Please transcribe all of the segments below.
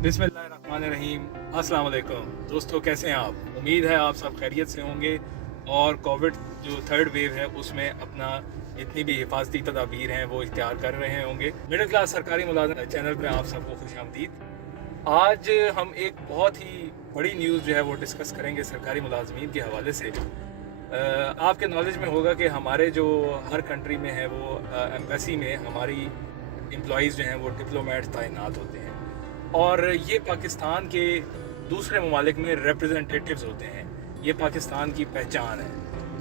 बिस्मिल्लाहिर्रहमानिर्रहीम। अस्सलाम वालेकुम दोस्तों, कैसे हैं आप? उम्मीद है आप सब खैरियत से होंगे और कोविड जो थर्ड वेव है उसमें अपना जितनी भी हिफाजती तदाबीर हैं वो इख्तियार कर रहे होंगे। मिडिल क्लास सरकारी मुलाजिम चैनल पे आप सबको खुशामदीद। आज हम एक बहुत ही बड़ी न्यूज़ जो है वो डिस्कस करेंगे सरकारी मुलाजमीन के हवाले से। आपके नॉलेज में होगा कि हमारे जो हर कंट्री में है वो एम्बेसी में हमारी एम्प्लॉइज़ जो हैं वो डिप्लोमेट्स तैनात होते हैं और ये पाकिस्तान के दूसरे ममालिक में रिप्रेजेंटेटिव्स होते हैं। ये पाकिस्तान की पहचान है,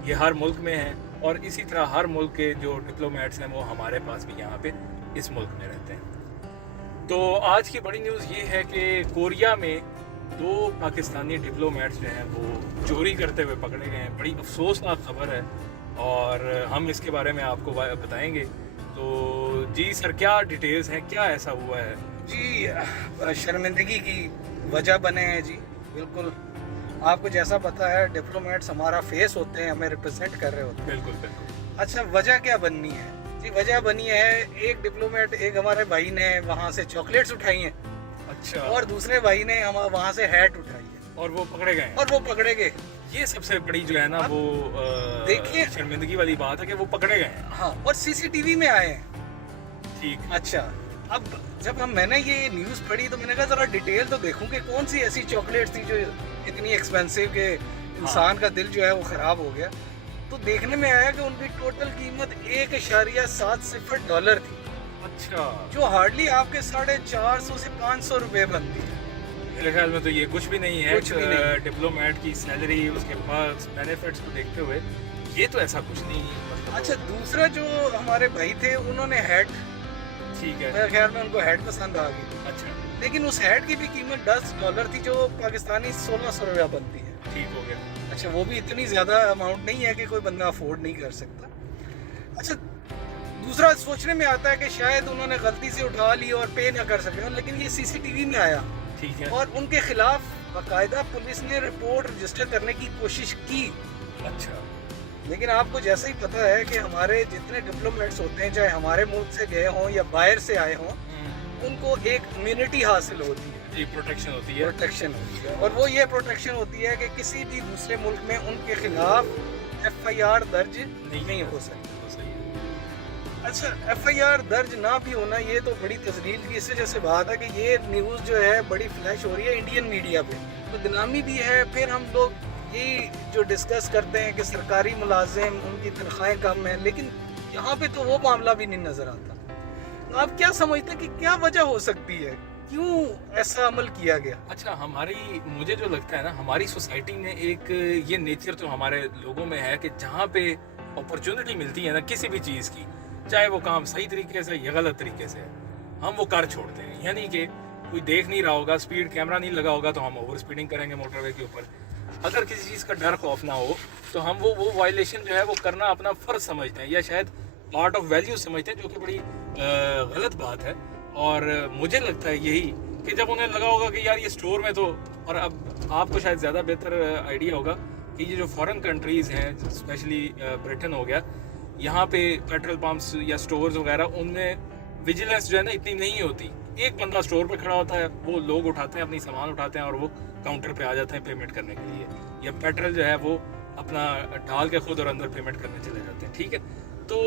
ये हर मुल्क में है और इसी तरह हर मुल्क के जो डिप्लोमेट्स हैं वो हमारे पास भी यहाँ पे इस मुल्क में रहते हैं। तो आज की बड़ी न्यूज़ ये है कि कोरिया में 2 पाकिस्तानी डिप्लोमेट्स जो हैं वो चोरी करते हुए पकड़े गए हैं। बड़ी अफसोसनाक खबर है और हम इसके बारे में आपको बताएंगे। तो जी सर, क्या डिटेल्स हैं, क्या ऐसा हुआ है? जी, शर्मिंदगी की वजह बने हैं जी। बिल्कुल, आपको जैसा पता है डिप्लोमेट्स हमारा फेस होते हैं, हमें रिप्रेजेंट कर रहे होते हैं। बिल्कुल बिल्कुल। अच्छा, वजह क्या बननी है जी? वजह बनी है, एक डिप्लोमेट, एक हमारे भाई ने वहाँ से चॉकलेट्स उठाई हैं अच्छा। और दूसरे भाई ने हम वहाँ से हैट उठाई है और वो पकड़े गए हैं। और वो पकड़े गए। ये सबसे बड़ी जो है ना वो देखिए, शर्मिंदगी वाली बात है कि वो पकड़े गए हैं। हाँ, और सीसीटीवी में आए हैं। ठीक। अच्छा, अब जब मैंने ये न्यूज़ पढ़ी तो मैंने कहा ज़रा डिटेल तो देखूं कि कौन सी ऐसी चॉकलेट्स थी जो इतनी एक्सपेंसिव के इंसान का दिल जो है वो ख़राब हो गया। तो देखने में आया कि उनकी टोटल कीमत $1.70 थी। अच्छा, जो हार्डली आपके 450 से 500 रुपये बनती है। मेरे ख्याल में तो ये कुछ भी नहीं है। कुछ भी नहीं। डिप्लोमेट की सैलरी, उसके पास बेनिफिट्स को देखते हुए ये तो ऐसा कुछ नहीं मतलब। अच्छा, दूसरा जो हमारे भाई थे उन्होंने हैट, ठीक है। मेरे ख्याल में उनको हैट पसंद आ गई। अच्छा, लेकिन उस हैट की भी कीमत $10 थी जो पाकिस्तानी 1600 रुपया बनती है। ठीक हो गया। अच्छा, वो भी इतनी ज़्यादा अमाउंट नहीं है कि कोई बंदा अफोर्ड नहीं कर सकता। अच्छा, दूसरा सोचने में आता है कि शायद उन्होंने गलती से उठा ली और पे ना कर सके, लेकिन ये सीसीटीवी में आया ठीक है। और उनके खिलाफ बाकायदा पुलिस ने रिपोर्ट रजिस्टर करने की कोशिश की। अच्छा, लेकिन आपको जैसे ही पता है कि हमारे जितने डिप्लोमेट्स होते हैं, चाहे हमारे मुल्क से गए हों या बाहर से आए हों, उनको एक इम्यूनिटी हासिल होती है जी, प्रोटेक्शन होती है। प्रोटेक्शन होती है। और वो ये प्रोटेक्शन होती है कि किसी भी दूसरे मुल्क में उनके खिलाफ FIR दर्ज नहीं हो सकती। सही है। अच्छा, FIR दर्ज ना भी होना ये तो बड़ी तस्लील की इससे जैसे बात है कि ये न्यूज़ जो है बड़ी फ्लैश हो रही है इंडियन मीडिया पे, तो बदनामी भी है। फिर हम लोग यही जो डिस्कस करते हैं कि सरकारी मुलाजिम उनकी तनख्वाहें कम हैं, लेकिन यहाँ पे तो वो मामला भी नहीं नज़र आता। तो आप क्या समझते हैं कि क्या वजह हो सकती है, क्यों ऐसा अमल किया गया? अच्छा, मुझे जो लगता है ना, हमारी सोसाइटी में एक ये नेचर तो हमारे लोगों में है कि जहाँ पे अपॉर्चुनिटी मिलती है ना किसी भी चीज़ की, चाहे वो काम सही तरीके से या गलत तरीके से, हम वो कर छोड़ते हैं। यानी कि कोई देख नहीं रहा होगा, स्पीड कैमरा नहीं लगा होगा तो हम ओवर स्पीडिंग करेंगे मोटरवे के ऊपर। अगर किसी चीज़ का डर खौफ ना हो तो हम वो वायलेशन जो है वो करना अपना फ़र्ज समझते हैं या शायद पार्ट ऑफ वैल्यू समझते हैं, जो कि बड़ी गलत बात है। और मुझे लगता है यही कि जब उन्हें लगा होगा कि यार ये स्टोर में तो, और अब आपको शायद ज़्यादा बेहतर आइडिया होगा कि ये जो फॉरेन कंट्रीज़ हैं, स्पेशली ब्रिटेन हो गया, यहाँ पे पेट्रोल पंप्स या स्टोर्स वगैरह उनमें विजिलेंस जो है ना इतनी नहीं होती। एक बंदा स्टोर पे खड़ा होता है, वो लोग उठाते हैं, अपनी सामान उठाते हैं और वो काउंटर पे आ जाते हैं पेमेंट करने के लिए, या पेट्रोल जो है वो अपना डाल के खुद और अंदर पेमेंट करने चले जाते हैं। ठीक है, तो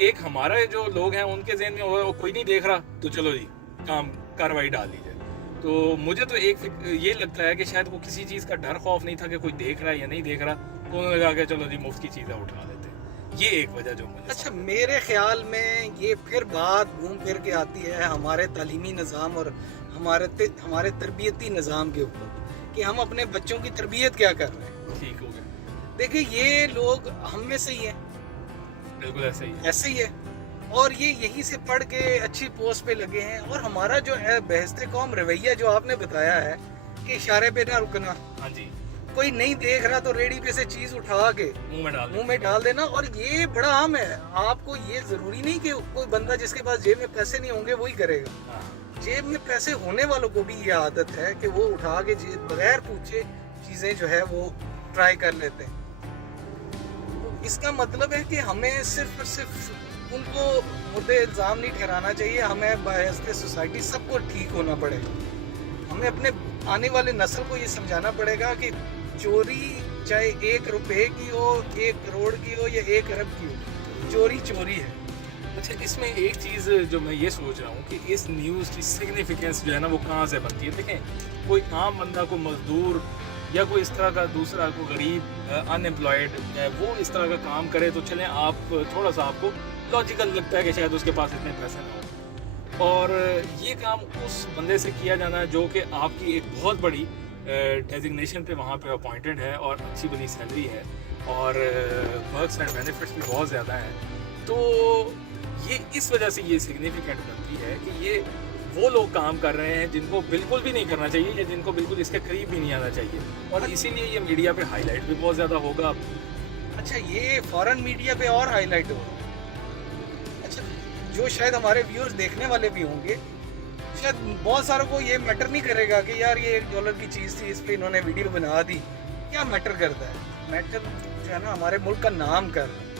एक हमारे जो लोग हैं उनके ज़हन में वो कोई नहीं देख रहा तो चलो जी कार्रवाई डाल दीजिए। तो मुझे तो ये लगता है कि शायद वो किसी चीज़ का डर खौफ नहीं था कि कोई देख रहा है या नहीं देख रहा, तो उन्होंने लगा के चलो जी मुफ्त की चीज़ें उठा लेते हैं। ये एक वजह जो मुझे। अच्छा, मेरे ख्याल में ये फिर बात घूम फिर के आती है हमारे तालीमी निज़ाम और हमारे तरबियती निज़ाम के ऊपर कि हम अपने बच्चों की तरबियत क्या कर रहे हैं। ठीक हो गया। देखिए, ये लोग हम में से ही हैं, बिल्कुल ऐसे ही है और ये यहीं से पढ़ के अच्छी पोस्ट पे लगे हैं। और हमारा जो है बहसते कौम रवैया जो आपने बताया है कि इशारे पे ना रुकना, हाँ जी, कोई नहीं देख रहा तो रेडी पे से चीज़ उठा के मुंह में डाल देना, और ये बड़ा आम है। आपको ये ज़रूरी नहीं कि कोई बंदा जिसके पास जेब में पैसे नहीं होंगे वही करेगा। हाँ। जेब में पैसे होने वालों को भी ये आदत है कि वो उठा के बगैर पूछे चीज़ें जो है वो ट्राई कर लेते हैं। तो इसका मतलब है कि हमें सिर्फ और सिर्फ ان کو मुद्दे इल्ज़ाम नहीं ठहराना चाहिए. हमें बहस्ते सोसाइटी सबको ठीक होना पड़ेगा. हमें अपने आने वाले नस्ल को ये समझाना पड़ेगा कि चोरी चाहे 1 रुपए की हो, 1 करोड़ की हो या 1 अरब की हो, चोरी चोरी है. अच्छा, इसमें एक चीज़ जो मैं ये सोच रहा हूँ कि इस न्यूज़ की सिग्निफिकेंस जो है ना वो कहाँ से बनती है. देखें, कोई आम बंदा को मजदूर या कोई इस तरह का दूसरा को गरीब अनएम्प्लॉयड वो इस तरह का काम करे तो चलें, आप थोड़ा सा आपको लॉजिकल लगता है कि शायद उसके पास इतने पैसे ना हो, और ये काम उस बंदे से किया जाना है जो कि आपकी एक बहुत बड़ी डेजिग्नेशन पे वहाँ पे अपॉइंटेड है और अच्छी बड़ी सैलरी है और वर्क्स एंड बेनिफिट्स भी बहुत ज़्यादा हैं. तो ये इस वजह से ये सिग्निफिकेंट बनती है कि ये वो लोग काम कर रहे हैं जिनको बिल्कुल भी नहीं करना चाहिए या जिनको बिल्कुल इसके करीब भी नहीं आना चाहिए, और इसीलिए ये मीडिया पे हाईलाइट भी बहुत ज़्यादा होगा. अच्छा, ये फॉरेन मीडिया पे और हाईलाइट हो. अच्छा, जो शायद हमारे व्यूअर्स देखने वाले भी होंगे, शायद बहुत सारों को ये मैटर नहीं करेगा कि यार ये $1 की चीज़ थी, इस पर इन्होंने वीडियो बना दी. क्या मैटर करता है? मैटर जो है ना हमारे मुल्क का नाम कर रहा है,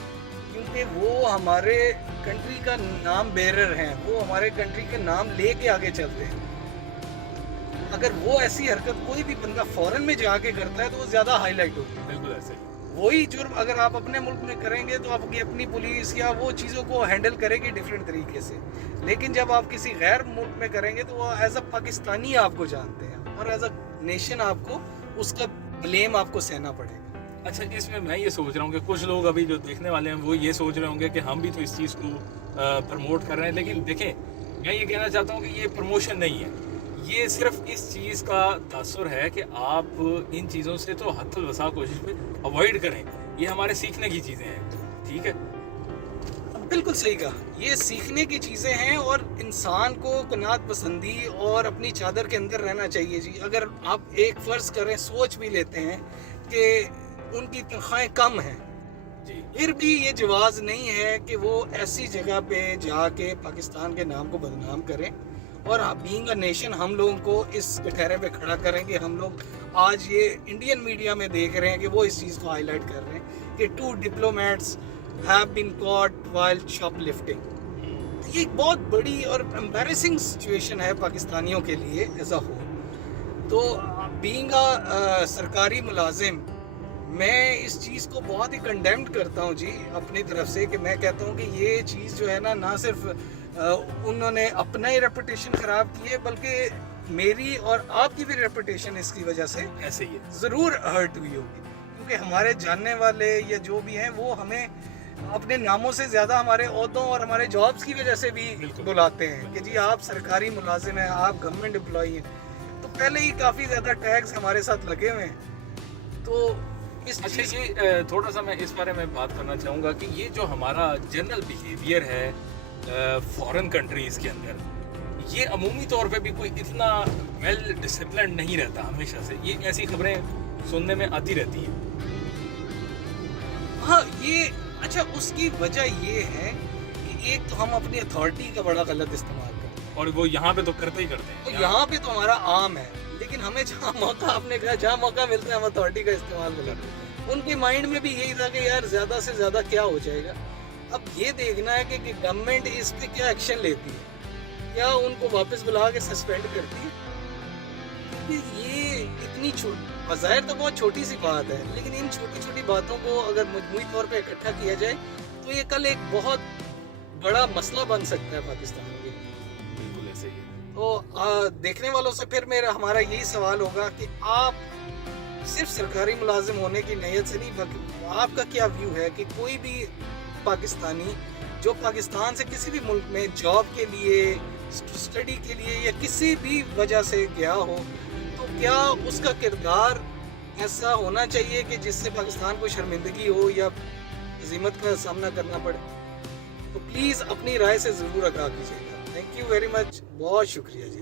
क्योंकि वो हमारे कंट्री का नाम बेरर हैं, वो हमारे कंट्री के नाम लेके आगे चलते हैं. अगर वो ऐसी हरकत कोई भी बंदा फॉरेन में जाके करता है तो वो ज़्यादा हाईलाइट होती है. बिल्कुल ऐसे ही. वही जुर्म अगर आप अपने मुल्क में करेंगे तो आपकी अपनी पुलिस या वो चीज़ों को हैंडल करेगी डिफरेंट तरीके से, लेकिन जब आप किसी गैर मुल्क में करेंगे तो वो एज अ पाकिस्तानी आपको जानते हैं और एज अ नेशन आपको उसका ब्लेम आपको सहना पड़ेगा. अच्छा, इसमें मैं ये सोच रहा हूँ कि कुछ लोग अभी जो देखने वाले हैं वो ये सोच रहे होंगे कि हम भी तो इस चीज़ को प्रमोट कर रहे हैं, लेकिन देखें, मैं ये कहना चाहता हूँ कि ये प्रमोशन नहीं है, ये सिर्फ इस चीज़ का तासुर है कि आप इन चीज़ों से तो हद वसा कोशिश पे अवॉइड करें. ये हमारे सीखने की चीज़ें हैं, ठीक है? बिल्कुल सही कहा, ये सीखने की चीज़ें हैं और इंसान को कनात पसंदी और अपनी चादर के अंदर रहना चाहिए जी. अगर आप एक फ़र्ज़ करें, सोच भी लेते हैं कि उनकी तनख्वाहें कम हैं जी, फिर भी ये जवाज़ नहीं है कि वो ऐसी जगह पे जाके पाकिस्तान के नाम को बदनाम करें और बीइंग अ नेशन हम लोगों को इस कटहरे पे खड़ा करें कि हम लोग आज ये इंडियन मीडिया में देख रहे हैं कि वो इस चीज़ को हाईलाइट कर रहे हैं कि 2 diplomats have been caught while shoplifting. ये एक बहुत बड़ी और एम्बैरेसिंग सिचुएशन है पाकिस्तानियों के लिए एज अ होल. तो बीइंग अ सरकारी मुलाजिम मैं इस चीज़ को बहुत ही कंडेम्ड करता हूँ जी अपनी तरफ से, कि मैं कहता हूँ कि ये चीज़ जो है ना सिर्फ उन्होंने अपना ही रेपुटेशन ख़राब की है, बल्कि मेरी और आपकी भी रेपुटेशन इसकी वजह से ऐसे ही है. ज़रूर हर्ट हुई होगी, क्योंकि हमारे जानने वाले या जो भी हैं वो हमें अपने नामों से ज़्यादा हमारे ओहदों और हमारे जॉब्स की वजह से भी बुलाते हैं कि जी आप सरकारी मुलाजिम हैं, आप गवर्नमेंट एम्प्लॉई हैं. तो पहले ही काफ़ी ज़्यादा टैग्स हमारे साथ लगे हुए हैं. तो अच्छा, ये थोड़ा सा मैं इस बारे में बात करना चाहूँगा कि ये जो हमारा जनरल बिहेवियर है फॉरेन कंट्रीज़ के अंदर, ये अमूमी तौर पे भी कोई इतना वेल डिसिप्लिन नहीं रहता हमेशा से. ये ऐसी खबरें सुनने में आती रहती हैं. हाँ, ये अच्छा, उसकी वजह ये है कि एक तो हम अपनी अथॉरिटी का बड़ा गलत इस्तेमाल करते हैं और वो यहाँ पे तो करते ही करते हैं. और यहाँ पे तो हमारा आम है, लेकिन हमें जहाँ मौका, आपने कहा जहाँ मौका मिलता है हम अथॉरिटी का इस्तेमाल करते हैं. उनके माइंड में भी यही था कि यार ज़्यादा से ज़्यादा क्या हो जाएगा. अब ये देखना है कि गवर्नमेंट इस पे क्या एक्शन लेती है, क्या उनको वापस बुला के सस्पेंड करती है, क्योंकि ये इतनी बज़ाहिर तो बहुत छोटी सी बात है, लेकिन इन छोटी छोटी बातों को अगर मजमूई तौर पे इकट्ठा किया जाए तो ये कल एक बहुत बड़ा मसला बन सकता है पाकिस्तान के. बिल्कुल ऐसे ही है. तो देखने वालों से फिर हमारा यही सवाल होगा कि आप सिर्फ सरकारी मुलाजिम होने की नीयत से नहीं, बल्कि आपका क्या व्यू है कि कोई भी पाकिस्तानी जो पाकिस्तान से किसी भी मुल्क में जॉब के लिए, स्टडी के लिए या किसी भी वजह से गया हो, तो क्या उसका किरदार ऐसा होना चाहिए कि जिससे पाकिस्तान को शर्मिंदगी हो या अज़ीमत का सामना करना पड़े? तो प्लीज़ अपनी राय से ज़रूर आगाह कीजिएगा. थैंक यू वेरी मच, बहुत शुक्रिया जी.